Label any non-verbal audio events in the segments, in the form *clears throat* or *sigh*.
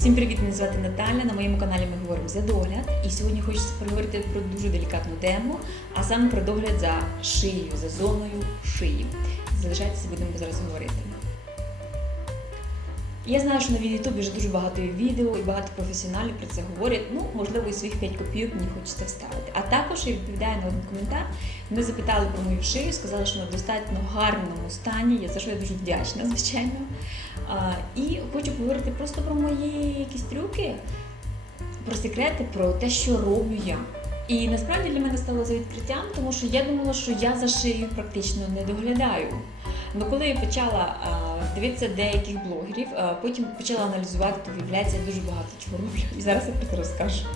Всім привіт! Мене звати Наталя. На моєму каналі ми говоримо за догляд. І сьогодні хочеться поговорити про дуже делікатну тему, а саме про догляд за шиєю, за зоною шиї. Залишайтеся, будемо зараз говорити. Я знаю, що на Ютубі вже дуже багато відео і багато професіоналів про це говорять. Ну, можливо, і своїх 5 копійок мені хочеться вставити. А також я відповідаю на один коментар. Вони запитали про мою шию, сказали, що вона в достатньо гарному стані. Я за що я дуже вдячна, звичайно. І хочу поговорити просто про мої якісь трюки, про секрети, про те, що роблю я. І насправді для мене стало це відкриттям, тому що я думала, що я за шиєю практично не доглядаю. Ну коли я почала дивитися деяких блогерів, потім почала аналізувати, то виявляється, я дуже багато чого роблю. І зараз я про це розкажу.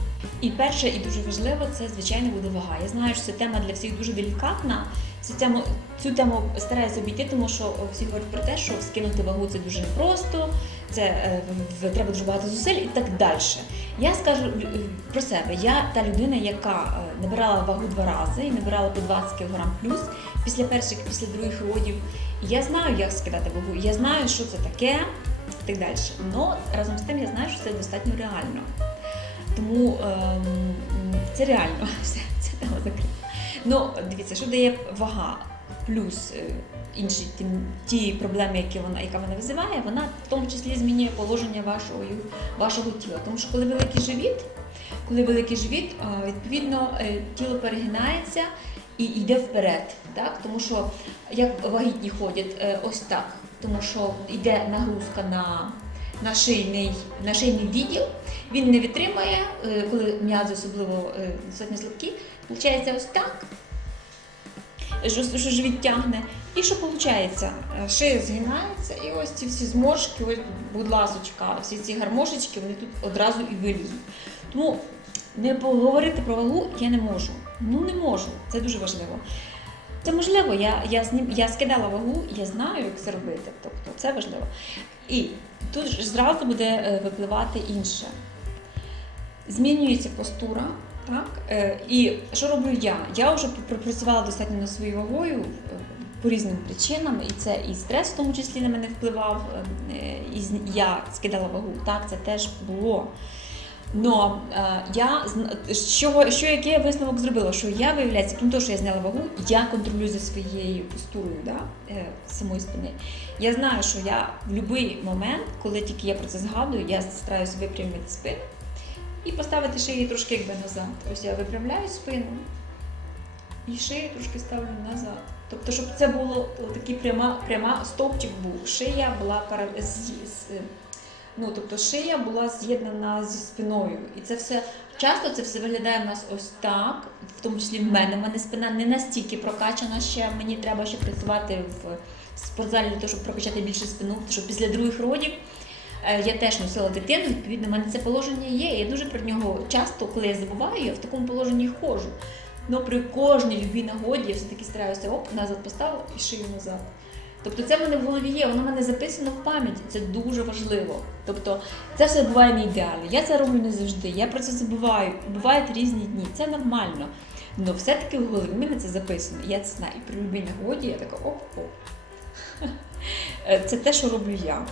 І перше, і дуже важливо, це звичайно буде вага. Я знаю, що це тема для всіх дуже делікатна. Цю тему, цю тему стараюся обійти, тому що всі говорять про те, що скинути вагу це дуже непросто, це е, треба дуже багато зусиль і так далі. Я скажу е, про себе. Я та людина, яка е, набирала вагу два рази і набирала по 20 кг плюс після перших, після других родів. Я знаю, як скидати вагу, я знаю, що це таке, і так далі. Но разом з тим я знаю, що це достатньо реально. Тому ем, це реально. *laughs* Все, це тема закрита. Ну, дивіться, що дає вага плюс е, інші ті, ті проблеми, які вона, яка вона визиває, вона в тому числі змінює положення вашого, вашого тіла. Тому що коли великий живіт, коли великий живіт, відповідно е, тіло перегинається і йде вперед. Так? Тому що як вагітні ходять е, ось так, тому що йде нагрузка на, на, шийний, на шийний відділ, він не витримає, коли м'язи особливо достатньо слабкі, виходить ось так що, живіт тягне. І що виходить? Шия згинається, і ось ці всі зморшки, ось, будь ласочка, всі ці гармошечки, вони тут одразу і вилізуть. Тому не поговорити про вагу я не можу. Ну не можу. Це дуже важливо. Це можливо, я, я, я скидала вагу, я знаю, як це робити. Тобто це важливо. І тут ж зразу буде е, випливати інше. Змінюється постура, так? Е, І що роблю я? Я вже пропрацювала достатньо над своєю вагою е, по різним причинам, і це і стрес в тому числі на мене впливав, е, і я скидала вагу. Так, це теж було. Но я що, що який я висновок зробила, що я виявляється, крім того, що я зняла вагу, я контролюю за своєю постурою да, самої спини. Я знаю, що я в будь-який момент, коли тільки я про це згадую, я стараюся випрямити спину і поставити шиї трошки якби назад. Ось я виправляю спину і шию трошки ставлю назад. Тобто, щоб це було такий пряма, пряма стовпчик був. Шия була пара- з, ну, тобто шия була з'єднана зі спиною. І це все часто це все виглядає в нас ось так, в тому числі в мене. У мене спина не настільки прокачана ще. Мені треба ще працювати в спортзалі для того, щоб прокачати більше спину, тому що після других родів. Е, Я теж носила дитину, відповідно, в мене це положення є. Я дуже про нього часто, коли я забуваю, я в такому положенні ходжу. Ну при кожній любій нагоді я все-таки стараюся оп, назад поставила і шию назад. Тобто це в мене в голові є, воно в мене записано в пам'яті, це дуже важливо. Тобто це все буває не ідеально. Я це роблю не завжди. Я про це забуваю. Бувають різні дні, це нормально. Але все-таки в голові в мене це записано. Я це знаю. І при любій нагоді я така оп-оп. *laughs* Е, Це те, що роблю я.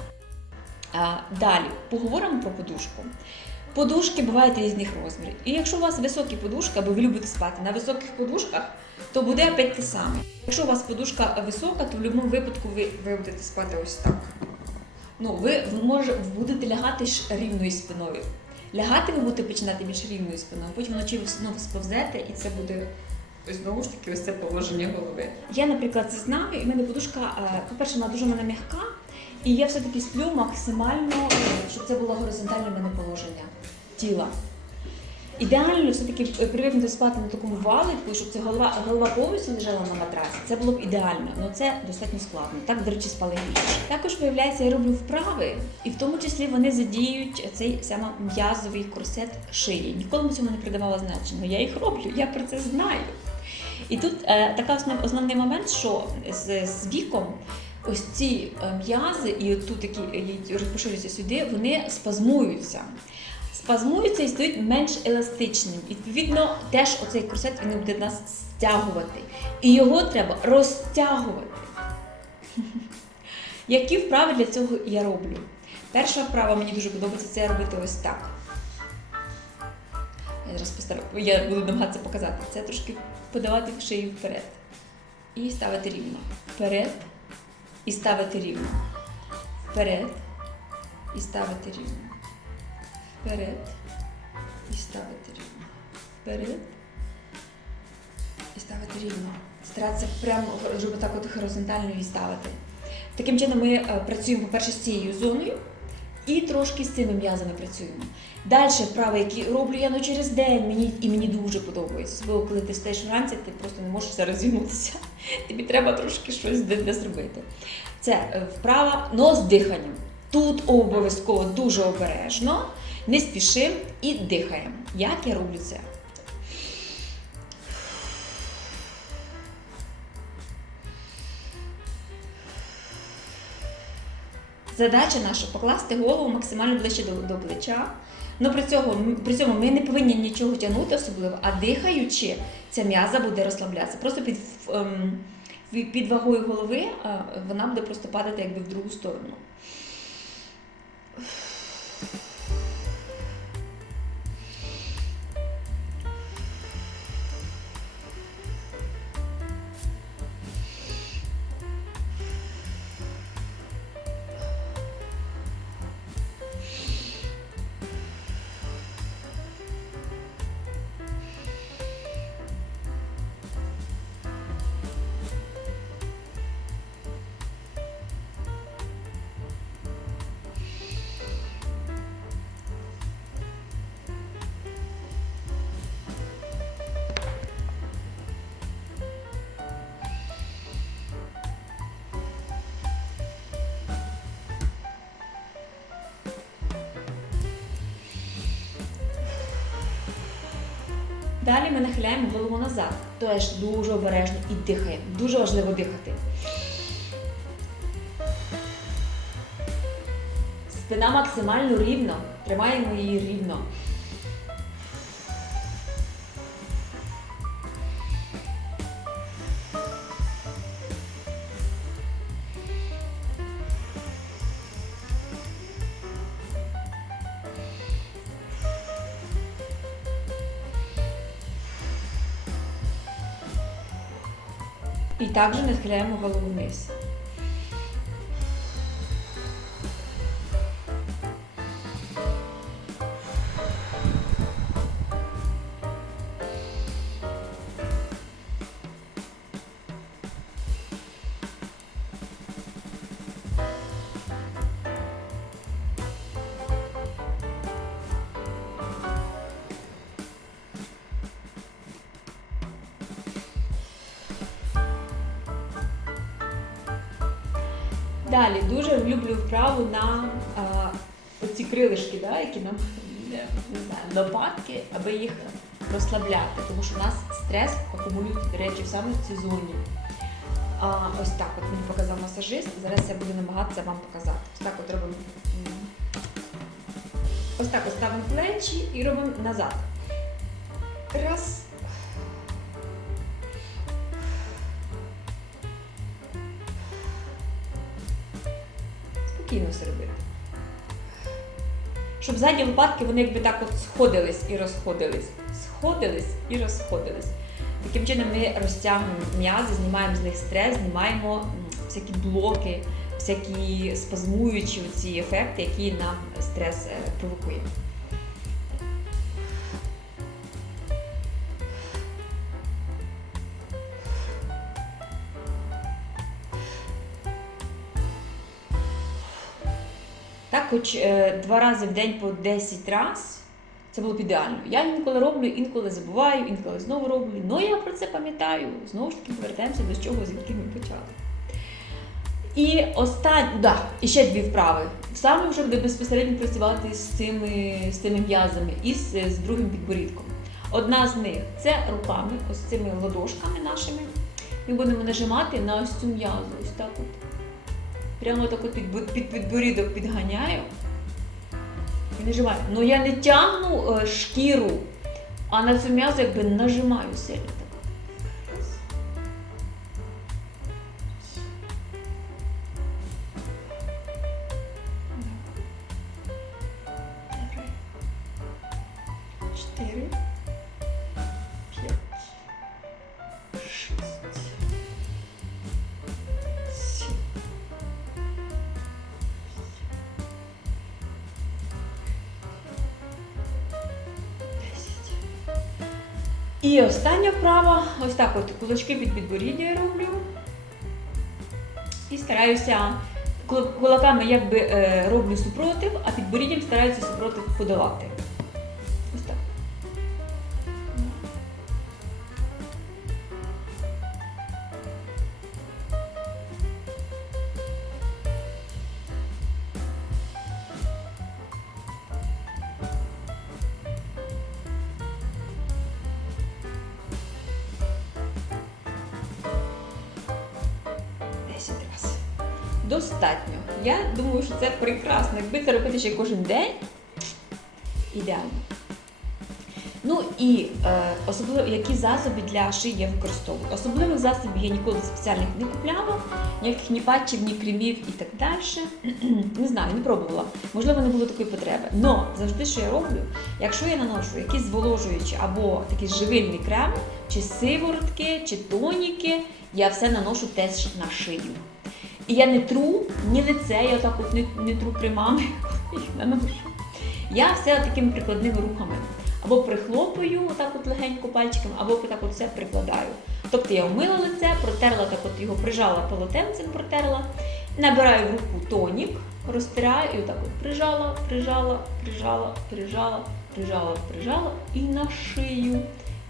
Далі поговоримо про подушку. Подушки бувають різних розмірів. І якщо у вас високі подушки, або ви любите спати на високих подушках, то буде опять те саме. Якщо у вас подушка висока, то в будь-якому випадку ви, ви будете спати ось так. Ну, ви, може, будете лягати рівною спиною. Лягати ви будете починати більш рівною спиною, потім вночі ви знову сповзете, і це буде ось знову ж таки ось це положення голови. Я, наприклад, це знаю, і в мене подушка, е, по-перше, вона дуже мене м'яка, і я все-таки сплю максимально, е, щоб це було горизонтальне в мене положення тіла. Ідеально все-таки е, привикнути спати на такому валику, щоб це голова, голова повністю лежала на матрасі. Це було б ідеально, але це достатньо складно. Так, до речі, спали більше. Також виявляється, я роблю вправи, і в тому числі вони задіють цей саме м'язовий корсет шиї. Ніколи цьому не придавала значення. Я їх роблю, я про це знаю. І тут е, така основ, основний момент, що з, з віком ось ці е, м'язи, і от тут які розпоширюються сюди, вони спазмуються. Спазмуються і стають менш еластичним. Відповідно, теж оцей корсет він буде нас стягувати. І його треба розтягувати. *laughs* Які вправи для цього я роблю? Перша вправа мені дуже подобається це робити ось так. Я зараз постараю, я буду намагатися показати. Це трошки подавати шию вперед. І ставити рівно. Вперед. І ставити рівно. Вперед. І ставити рівно. Вперед. І ставити рівно. Вперед. І ставити рівно. Старатися прямо щоб так от горизонтально її ставити. Таким чином ми е, працюємо, по-перше, з цією зоною і трошки з цими м'язами працюємо. Далі вправи, які роблю я ну, через день, мені, і мені дуже подобається. Особливо, коли ти стаєш вранці, ти просто не можеш зараз зігнутися. *laughs* Тобі треба трошки щось де, зробити. Це е, вправа, но з диханням. Тут обов'язково дуже обережно, не спішимо і дихаємо. Як я роблю це? Задача наша покласти голову максимально ближче до, до плеча. Ну при цьому, при цьому ми не повинні нічого тягнути особливо, а дихаючи, ця м'яза буде розслаблятися. Просто під, ем, під вагою голови е, вона буде просто падати якби в другу сторону. Далі ми нахиляємо голову назад. Теж дуже обережно і дихаємо. Дуже важливо дихати. Спина максимально рівно. Тримаємо її рівно. І також нахиляємо голову вниз. Далі дуже люблю вправу на а, оці крилишки, да, які нам е, не знаю, лопатки, аби їх розслабляти, тому що у нас стрес акумулюють речі саме в цій зоні. А, ось так от мені показав масажист. Зараз я буду намагатися вам показати. Ось так от робимо. Ось так ставимо плечі і робимо назад. Раз. Спокійно все робити. Щоб задні лопатки вони якби так от сходились і розходились. Сходились і розходились. Таким чином ми розтягуємо м'язи, знімаємо з них стрес, знімаємо всякі блоки, всякі спазмуючі ці ефекти, які нам стрес е, провокує. Хоч е, два рази в день по 10 разів, це було б ідеально. Я інколи роблю, інколи забуваю, інколи знову роблю. Ну я про це пам'ятаю. Знову ж таки повертаємося до чого, звідки ми почали. І останнє, да, і ще дві вправи. Саме вже буде безпосередньо працювати з цими, з цими м'язами і з, з другим підборідком. Одна з них це руками, ось цими ладошками нашими. Ми будемо нажимати на ось цю м'язу. Ось так от. Прямо так от під, під підборідок підганяю. І нажимаю. Ну я не тягну е, шкіру, а на це м'ясо якби нажимаю сильно. І остання вправа, ось так от кулачки під підборіддя я роблю. І стараюся кулаками якби е, роблю супротив, а підборіддям стараюся супротив подолати. 10 разів. Достатньо. Я думаю, що це прекрасно. Якби це робити ще кожен день. Ідеально. Ну і е, особливо які засоби для шиї я використовую. Особливих засобів я ніколи спеціальних не купляла, ніяких ні патчів, ні кремів і так далі. *clears throat* Не знаю, не пробувала. Можливо, не було такої потреби. Но завжди, що я роблю, якщо я наношу якісь зволожуючі або такий живильний крем чи сиворотки, чи тоніки, я все наношу теж на шию. І я не тру ні лице, я отак от не, не тру кремами, їх *laughs* наношу. Я все такими прикладними рухами. Або прихлопую отак от легенько пальчиком, або так от все прикладаю. Тобто я вмила лице, протерла так от його, прижала полотенцем, протерла, набираю в руку тонік, розтираю і отак от прижала, прижала, прижала, прижала, прижала, прижала і на шию,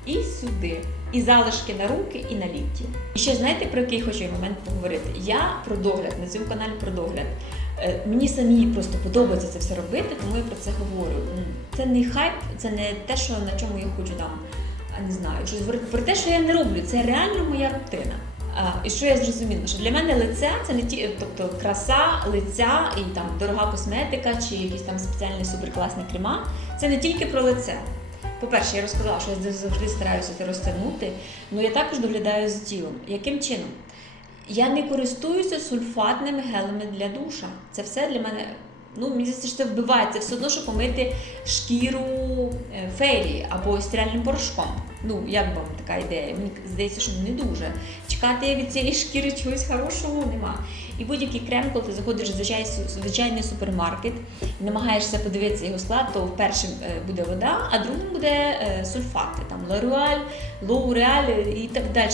і сюди. І залишки на руки, і на лікті. І ще знаєте, про який хочу момент поговорити? Я про догляд на цьому каналі про догляд. Е, Мені самі просто подобається це все робити, тому я про це говорю. Це не хайп, це не те, що на чому я хочу там, не знаю, щось говорити про те, що я не роблю. Це реально моя рутина. А, і що я зрозуміла, що для мене лице це не ті, тобто краса лиця і там дорога косметика чи якісь там спеціальні суперкласні крема. Це не тільки про лице. По-перше, я розказала, що я завжди стараюся це розтягнути, але я також доглядаю за тілом. Яким чином? Я не користуюся сульфатними гелями для душа. Це все для мене. Ну, мені здається, що це вбиває. Це все одно, що помити шкіру е, фейлі або стиральним порошком. Ну, як вам така ідея? Мені здається, що не дуже. Чекати від цієї шкіри чогось хорошого нема. І будь-який крем, коли ти заходиш в звичайний, супермаркет і намагаєшся подивитися його склад, то першим е, буде вода, а другим буде е, сульфати. Там L'Oreal, L'Oreal і так далі.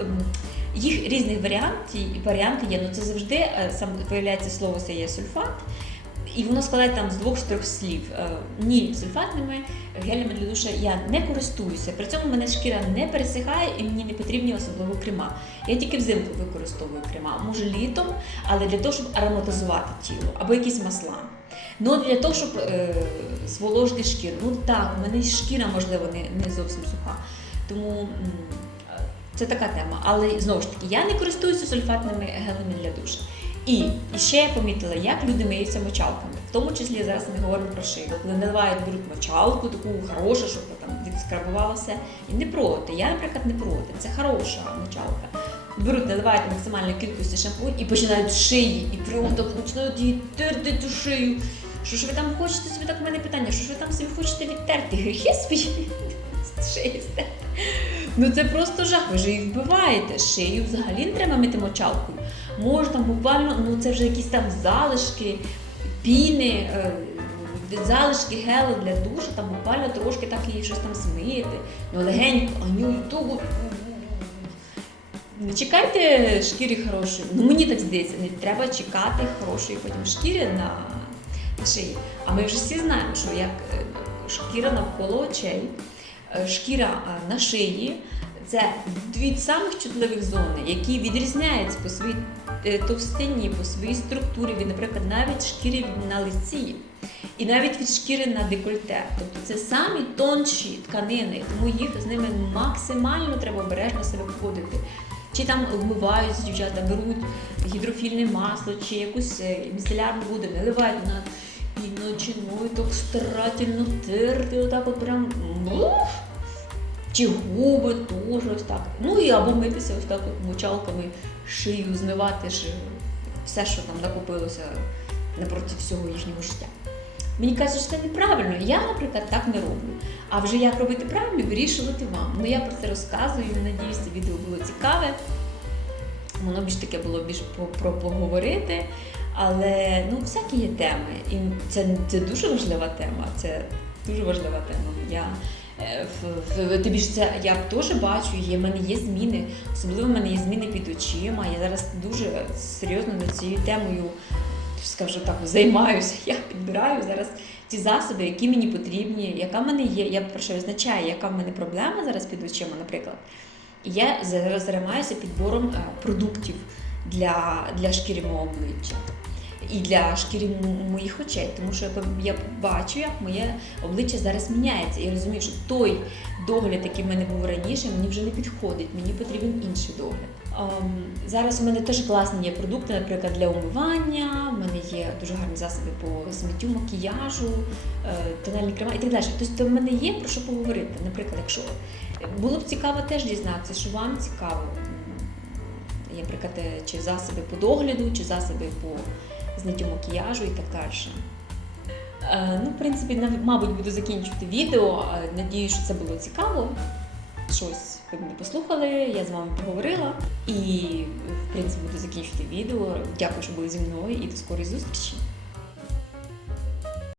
Ем, їх різних варіантів і варіанти є. Ну це завжди сам виявляється слово є сульфат. І воно складається там з двох-трьох слів. Е, Ні, сульфатними гелями для душа я не користуюся. При цьому мене шкіра не пересихає і мені не потрібні особливо крема. Я тільки взимку використовую крема, може літом, але для того, щоб ароматизувати тіло або якісь масла. Ну для того, щоб е, зволожити шкіру. Ну так, у мене шкіра, можливо, не, не зовсім суха. Тому е, це така тема. Але знову ж таки, я не користуюся сульфатними гелями для душа. І, і ще я помітила, як люди миються мочалками. В тому числі зараз ми говоримо про шию. Коли наливають, беруть мочалку, таку хорошу, щоб там відскрабувала все. І не проти. Я, наприклад, не проти. Це хороша мочалка. Беруть, наливають максимальну кількість шампунь і починають шиї. І прямо так починають її терти ту шию. Що ж ви там хочете собі так в мене питання? Що ж ви там собі хочете відтерти? Гріхи свої з шиї стерти. Ну це просто жах. Ви ж її вбиваєте. Шию взагалі не треба мити мочалкою. Може там буквально, ну це вже якісь там залишки, піни, е, залишки гелу для душу, там буквально трошки так її щось там смити. Ну легенько, а ні, того. Не чекайте шкіри хорошої. Ну мені так здається, не треба чекати хорошої потім шкіри на, шиї. А ми вже всі знаємо, що як е, шкіра навколо очей, е, шкіра на шиї це дві самих чутливих зони, які відрізняються по своїй товстині, по своїй структурі, від, наприклад, навіть шкіри на лиці. І навіть від шкіри на декольте. Тобто це самі тонші тканини, тому їх з ними максимально треба обережно себе поводити. Чи там вмиваються дівчата, беруть гідрофільне масло, чи якусь е, міцелярну воду, наливають на і починають так старательно терти, отак от прям. ух. Чи губи теж ось так. Ну і або митися ось так от мочалками шию, змивати ж все, що там накопилося напроти всього їхнього життя. Мені кажуть, що це неправильно. Я, наприклад, так не роблю. А вже як робити правильно, вирішувати вам. Ну я про це розказую. Надіюсь, це відео було цікаве. Воно більш таке було більш про, поговорити. Але ну, всякі є теми. І це, це дуже важлива тема. Це дуже важлива тема. Я тобі ж це я теж бачу, є, в мене є зміни, особливо в мене є зміни під очима. Я зараз дуже серйозно над цією темою, скажу так, займаюся. *laughs* Я підбираю зараз ті засоби, які мені потрібні, яка в мене є. Я перше визначаю, яка в мене проблема зараз під очима, наприклад. Я зараз займаюся підбором е, продуктів для, для шкіри обличчя. І для шкіри моїх очей, тому що я бачу, як моє обличчя зараз міняється. І розумію, що той догляд, який в мене був раніше, мені вже не підходить, мені потрібен інший догляд. Зараз у мене теж класні є продукти, наприклад, для умивання. У мене є дуже гарні засоби по змиттю макіяжу, е, тональні крема і так далі. Тобто в мене є про що поговорити. Наприклад, якщо було б цікаво теж дізнатися, що вам цікаво. Наприклад, е, чи засоби по догляду, чи засоби по зняттю макіяжу і так далі. Е, Ну, в принципі, мабуть, буду закінчувати відео. Надію, що це було цікаво. Щось ви мене послухали, я з вами поговорила. І, в принципі, буду закінчувати відео. Дякую, що були зі мною і до скорої зустрічі.